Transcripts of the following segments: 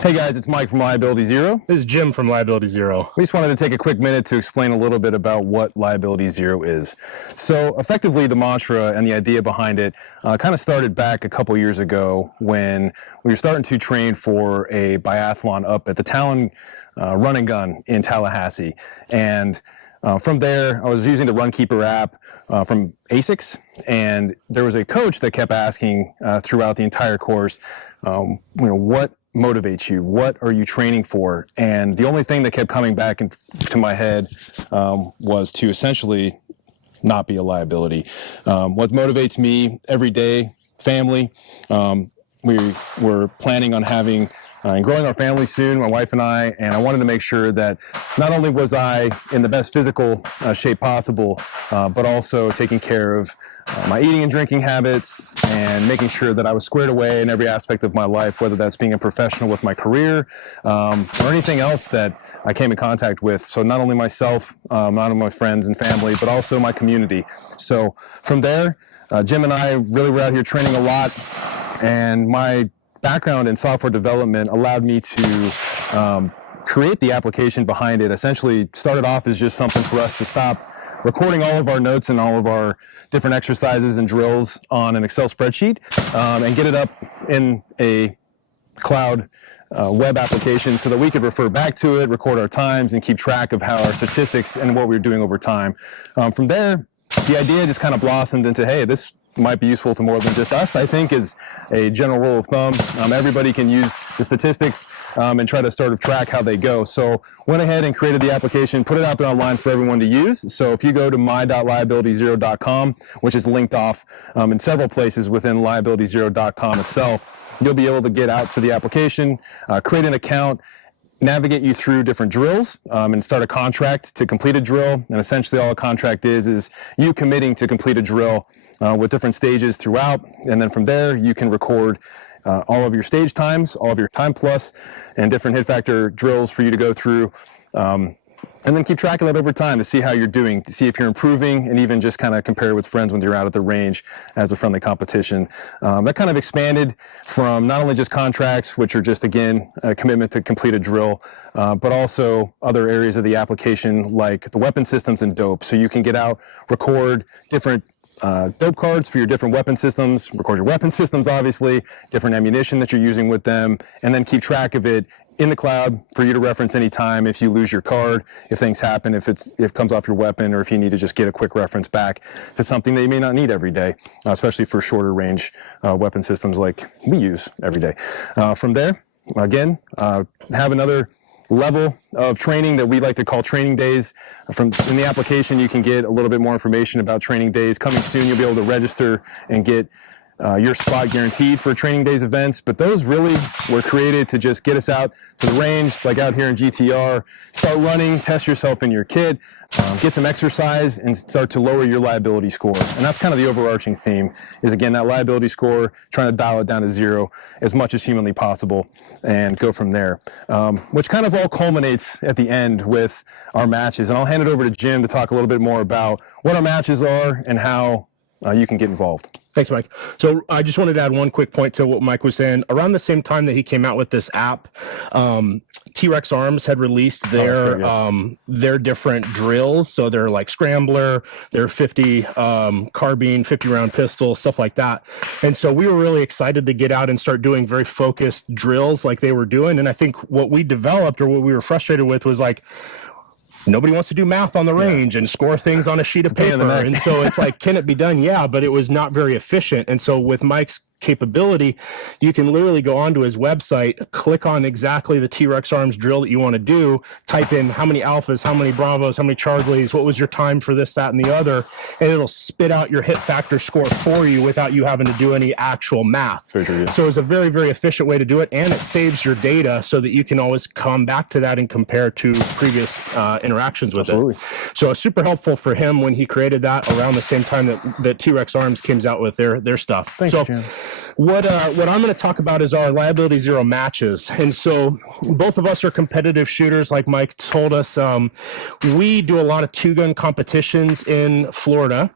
Hey guys, it's Mike from Liability Zero. This is Jim from Liability Zero. We just wanted to take a quick minute to explain a little bit about what Liability Zero is. So effectively the mantra and the idea behind it kind of started back a couple years ago when we were starting to train for a biathlon up at the Talon Run and Gun in Tallahassee. And from there, I was using the Runkeeper app from ASICS, and there was a coach that kept asking throughout the entire course, what motivates you? What are you training for? And the only thing that kept coming back into my head was to essentially not be a liability. What motivates me every day, family. We were planning on having and growing our family soon, my wife and I wanted to make sure that not only was I in the best physical shape possible, but also taking care of my eating and drinking habits and making sure that I was squared away in every aspect of my life, whether that's being a professional with my career or anything else that I came in contact with. So not only myself, not only my friends and family, but also my community. So from there, Jim and I really were out here training a lot, and my background in software development allowed me to create the application behind it. Essentially started off as just something for us to stop recording all of our notes and all of our different exercises and drills on an Excel spreadsheet and get it up in a cloud web application so that we could refer back to it, record our times, and keep track of how our statistics and what we were doing over time. From there, the idea just kind of blossomed into, hey, this might be useful to more than just us, I think, is a general rule of thumb. Everybody can use the statistics and try to sort of track how they go. So went ahead and created the application, put it out there online for everyone to use. So if you go to my.liabilityzero.com, which is linked off in several places within liabilityzero.com itself, you'll be able to get out to the application, create an account, navigate you through different drills and start a contract to complete a drill. And essentially all a contract is you committing to complete a drill with different stages throughout. And then from there, you can record all of your stage times, all of your time plus, and different hit factor drills for you to go through. And then keep track of that over time to see how you're doing, to see if you're improving, and even just kind of compare with friends when you're out at the range as a friendly competition. That kind of expanded from not only just contracts, which are just, again, a commitment to complete a drill, but also other areas of the application like the weapon systems and dope. So you can get out, record different dope cards for your different weapon systems, record your weapon systems, obviously, different ammunition that you're using with them, and then keep track of it in the cloud for you to reference anytime if you lose your card, if things happen, if it comes off your weapon, or if you need to just get a quick reference back to something that you may not need every day, especially for shorter range weapon systems like we use every day. From there, again, have another level of training that we like to call training days. In the application, you can get a little bit more information about training days. Coming soon, you'll be able to register and get your spot guaranteed for training days events, but those really were created to just get us out to the range, like out here in GTR, start running, test yourself in your kit, get some exercise, and start to lower your liability score. And that's kind of the overarching theme, is again, that liability score, trying to dial it down to zero as much as humanly possible and go from there, which kind of all culminates at the end with our matches. And I'll hand it over to Jim to talk a little bit more about what our matches are and how you can get involved. Thanks, Mike. So I just wanted to add one quick point to what Mike was saying. Around the same time that he came out with this app, T-Rex Arms had released their different drills. So they're like scrambler, they're 50 carbine, 50 round pistol, stuff like that. And so we were really excited to get out and start doing very focused drills like they were doing. And I think what we developed, or what we were frustrated with, was like, nobody wants to do math on the range and score things on a sheet of paper. And so it's like, can it be done? Yeah, but it was not very efficient. And so with Mike's capability, you can literally go onto his website, click on exactly the T-Rex Arms drill that you want to do, type in how many alphas, how many bravos, how many charlies, what was your time for this, that, and the other, and it'll spit out your hit factor score for you without you having to do any actual math. So it's a very, very efficient way to do it, and it saves your data so that you can always come back to that and compare to previous interactions with it. So it's super helpful for him when he created that around the same time that T-Rex Arms comes out with their stuff. Thanks, Jim. What I'm going to talk about is our Liability Zero matches. And so both of us are competitive shooters, like Mike told us. We do a lot of two-gun competitions in Florida.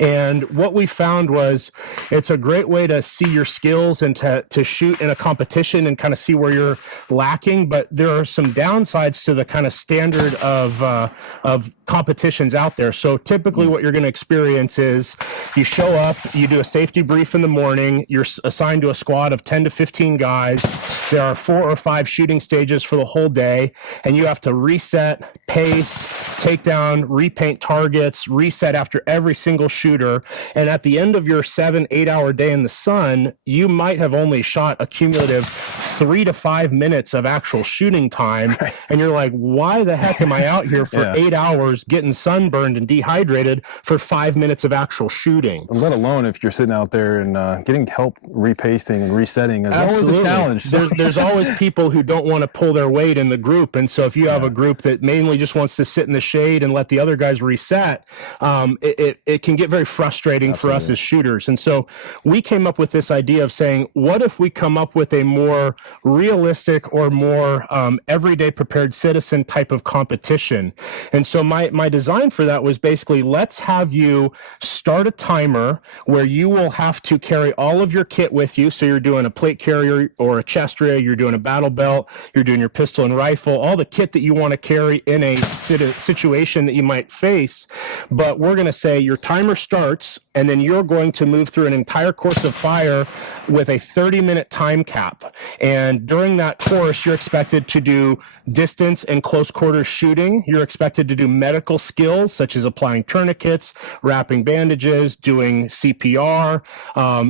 And what we found was it's a great way to see your skills and to shoot in a competition and kind of see where you're lacking. But there are some downsides to the kind of standard of competitions out there. So typically what you're going to experience is you show up, you do a safety brief in the morning, you're assigned to a squad of 10 to 15 guys. There are 4 or 5 shooting stages for the whole day, and you have to reset, paste, take down, repaint targets, reset after every single shooter. And at the end of your 7-8 hour day in the sun, you might have only shot a cumulative 3 to 5 minutes of actual shooting time. Right. And you're like, why the heck am I out here for 8 hours getting sunburned and dehydrated for 5 minutes of actual shooting? Let alone if you're sitting out there and getting help repasting and resetting is Absolutely. always a challenge. There's always people who don't want to pull their weight in the group. And so if you have a group that mainly just wants to sit in the shade and let the other guys reset, it can get very frustrating for us as shooters. And so we came up with this idea of saying, what if we come up with a more realistic or more everyday prepared citizen type of competition? And so my design for that was basically, let's have you start a timer where you will have to carry all of your kit with you. So you're doing a plate carrier or a chest rig, you're doing a battle belt, you're doing your pistol and rifle, all the kit that you want to carry in a situation that you might face. But we're going to say your timer starts, and then you're going to move through an entire course of fire with a 30-minute time cap. And during that course, you're expected to do distance and close quarters shooting. You're expected to do medical skills, such as applying tourniquets, wrapping bandages, doing CPR.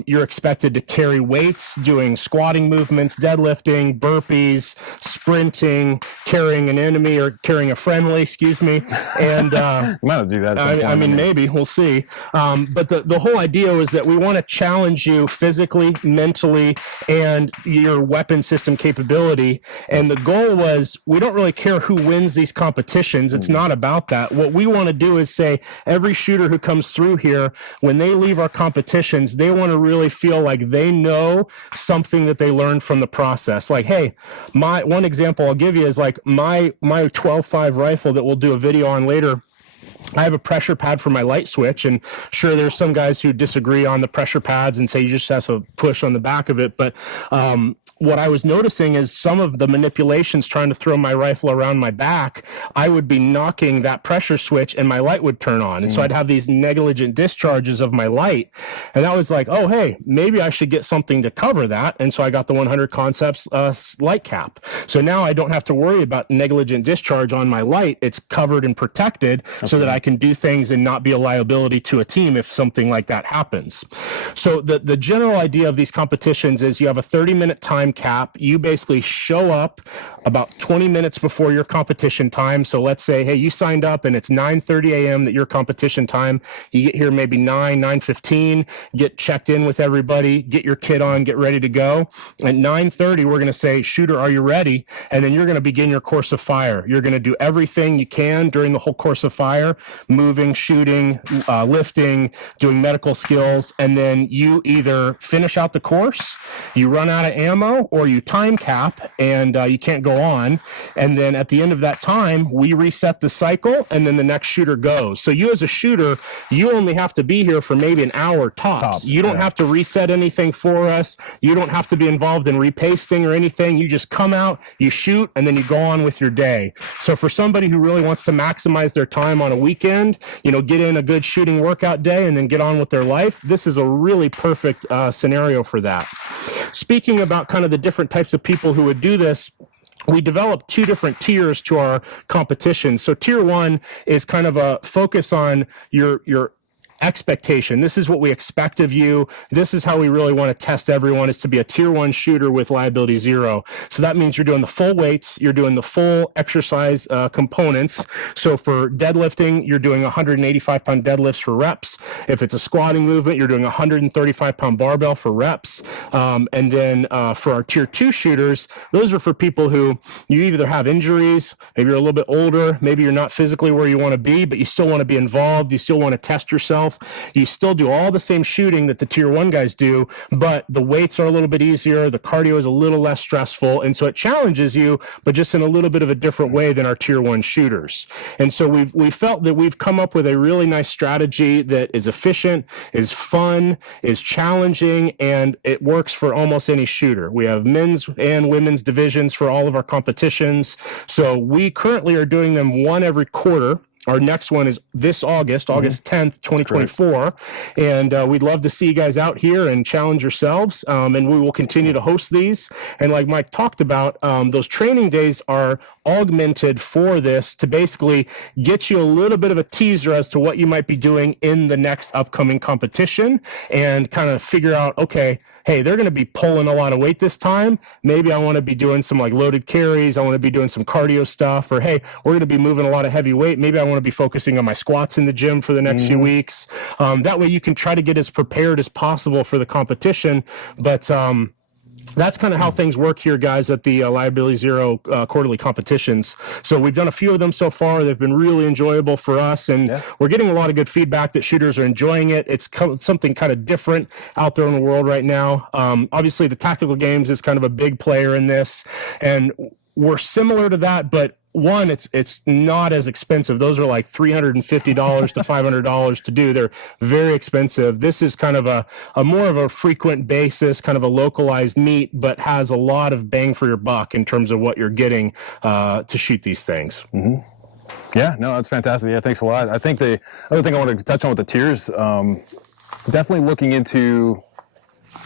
You're expected to carry weights, doing squatting movements, deadlifting, burpees, sprinting, carrying an enemy or carrying a friendly, and might do that. I mean, maybe we'll see. But the whole idea was that we want to challenge you physically, mentally, and your weapon system capability. And the goal was, we don't really care who wins these competitions. It's not about that. What we want to do is say, every shooter who comes through here, when they leave our competitions, they want to really feel like they know something that they learned from the process. Like, hey, my one example I'll give you is like my 12.5 rifle that we'll do a video on later. I have a pressure pad for my light switch, and sure, there's some guys who disagree on the pressure pads and say you just have to push on the back of it. But what I was noticing is some of the manipulations trying to throw my rifle around my back, I would be knocking that pressure switch and my light would turn on. And so I'd have these negligent discharges of my light. And I was like, oh, hey, maybe I should get something to cover that. And so I got the 100 Concepts light cap. So now I don't have to worry about negligent discharge on my light. It's covered and protected so that I can do things and not be a liability to a team if something like that happens. So the general idea of these competitions is you have a 30-minute time cap. You basically show up about 20 minutes before your competition time. So let's say, hey, you signed up and it's 9:30 a.m. that your competition time. You get here maybe 9:15, get checked in with everybody, get your kit on, get ready to go. At 9:30, we're going to say, shooter, are you ready? And then you're going to begin your course of fire. You're going to do everything you can during the whole course of fire, moving, shooting, lifting, doing medical skills. And then you either finish out the course, you run out of ammo, or you time cap and you can't go on. And then at the end of that time, we reset the cycle and then the next shooter goes. So you as a shooter, you only have to be here for maybe an hour tops. You don't have to reset anything for us. You don't have to be involved in repasting or anything. You just come out, you shoot, and then you go on with your day. So for somebody who really wants to maximize their time on a weekend, get in a good shooting workout day and then get on with their life, this is a really perfect scenario for that. Speaking about kind of the different types of people who would do this, we developed 2 different tiers to our competition. So tier 1 is kind of a focus on your expectation. This is what we expect of you. This is how we really want to test everyone, is to be a tier 1 shooter with liability 0. So that means you're doing the full weights, you're doing the full exercise components. So for deadlifting, you're doing 185-pound deadlifts for reps. If it's a squatting movement, you're doing 135-pound barbell for reps. And then for our tier 2 shooters, those are for people who you either have injuries, maybe you're a little bit older, maybe you're not physically where you want to be, but you still want to be involved, you still want to test yourself. yourself. You still do all the same shooting that the tier 1 guys do, but the weights are a little bit easier, the cardio is a little less stressful, and so it challenges you, but just in a little bit of a different way than our tier 1 shooters. And so we felt that we've come up with a really nice strategy that is efficient, is fun, is challenging, and it works for almost any shooter. We have men's and women's divisions for all of our competitions. So we currently are doing them one every quarter. Our next one is this August 10th, 2024. And we'd love to see you guys out here and challenge yourselves. And we will continue to host these. And like Mike talked about, those training days are augmented for this to basically get you a little bit of a teaser as to what you might be doing in the next upcoming competition and kind of figure out, okay, hey, they're going to be pulling a lot of weight this time. Maybe I want to be doing some like loaded carries. I want to be doing some cardio stuff. Or, hey, we're going to be moving a lot of heavy weight. Maybe I want to be focusing on my squats in the gym for the next few weeks. That way you can try to get as prepared as possible for the competition. But that's kind of how things work here, guys, at the Liability Zero quarterly competitions. So we've done a few of them so far. They've been really enjoyable for us, and we're getting a lot of good feedback that shooters are enjoying it. It's something kind of different out there in the world right now. Obviously, the tactical games is kind of a big player in this, and we're similar to that, but one, it's not as expensive. Those are like $350 to $500 to do. They're very expensive. This is kind of a more of a frequent basis, kind of a localized meet, but has a lot of bang for your buck in terms of what you're getting to shoot these things. Yeah, no, that's fantastic. Yeah, thanks a lot. I think the other thing I wanted to touch on with the tiers, definitely looking into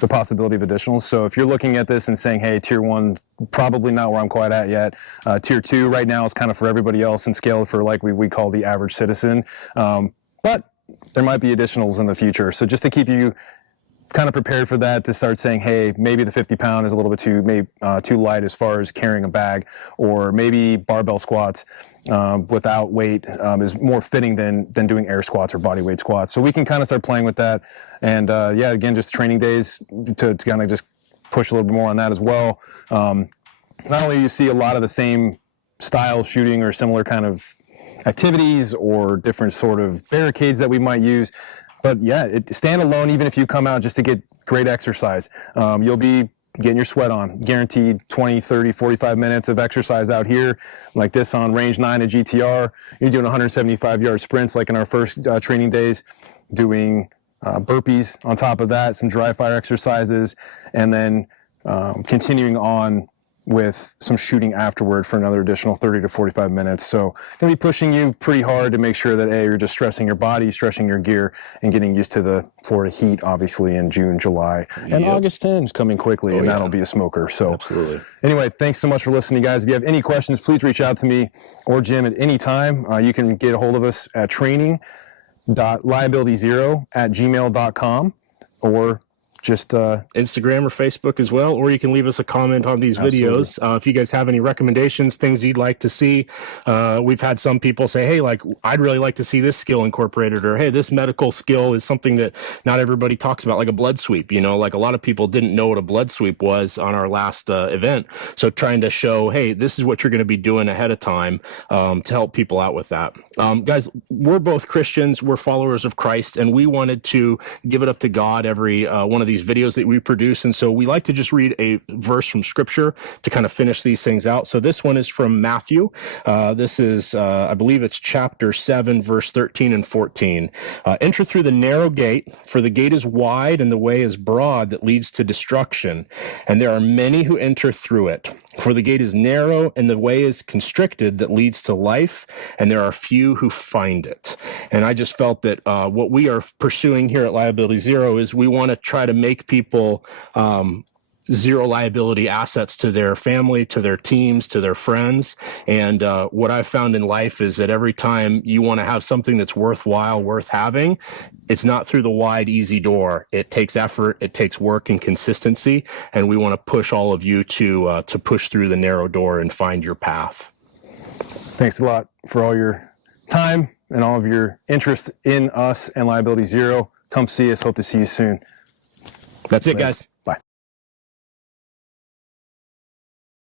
the possibility of additionals. So if you're looking at this and saying, hey, tier 1, probably not where I'm quite at yet. Tier 2 right now is kind of for everybody else and scaled for like we call the average citizen. But there might be additionals in the future. So just to keep you kind of prepared for that, to start saying, hey, maybe the 50 pound is a little bit too light as far as carrying a bag, or maybe barbell squats without weight is more fitting than doing air squats or body weight squats. So we can kind of start playing with that. And yeah, again, just training days to kind of just push a little bit more on that as well. Not only you see a lot of the same style shooting or similar kind of activities or different sort of barricades that we might use, but yeah, stand alone, even if you come out just to get great exercise, you'll be getting your sweat on. Guaranteed 20, 30, 45 minutes of exercise out here like this on range 9 at GTR. You're doing 175-yard sprints like in our first training days, doing burpees on top of that, some dry fire exercises, and then continuing on with some shooting afterward for another additional 30 to 45 minutes. So going to be pushing you pretty hard to make sure that, A, you're just stressing your body, stressing your gear, and getting used to the Florida heat, obviously, in June, July. And August 10 is coming quickly, and that'll be a smoker. So absolutely. Anyway, thanks so much for listening, guys. If you have any questions, please reach out to me or Jim at any time. You can get a hold of us at training.liabilityzero@gmail.com, or just Instagram or Facebook as well, or you can leave us a comment on these videos. If you guys have any recommendations, things you'd like to see. We've had some people say, hey, like, I'd really like to see this skill incorporated, or hey, this medical skill is something that not everybody talks about, like a blood sweep. You know, like a lot of people didn't know what a blood sweep was on our last event. So trying to show, hey, this is what you're going to be doing ahead of time to help people out with that. Guys, we're both Christians. We're followers of Christ, and we wanted to give it up to God every one of these videos that we produce. And so we like to just read a verse from scripture to kind of finish these things out. So this one is from Matthew. This is, I believe it's chapter 7, verse 13 and 14. Enter through the narrow gate, for the gate is wide and the way is broad that leads to destruction. And there are many who enter through it. For the gate is narrow and the way is constricted that leads to life, and there are few who find it. And I just felt that what we are pursuing here at Liability Zero is we want to try to make people zero liability assets to their family, to their teams, to their friends. And what I've found in life is that every time you want to have something that's worthwhile, worth having, it's not through the wide, easy door. It takes effort, it takes work and consistency. And we want to push all of you to push through the narrow door and find your path. Thanks a lot for all your time and all of your interest in us and Liability Zero. Come see us. Hope to see you soon. That's it, guys.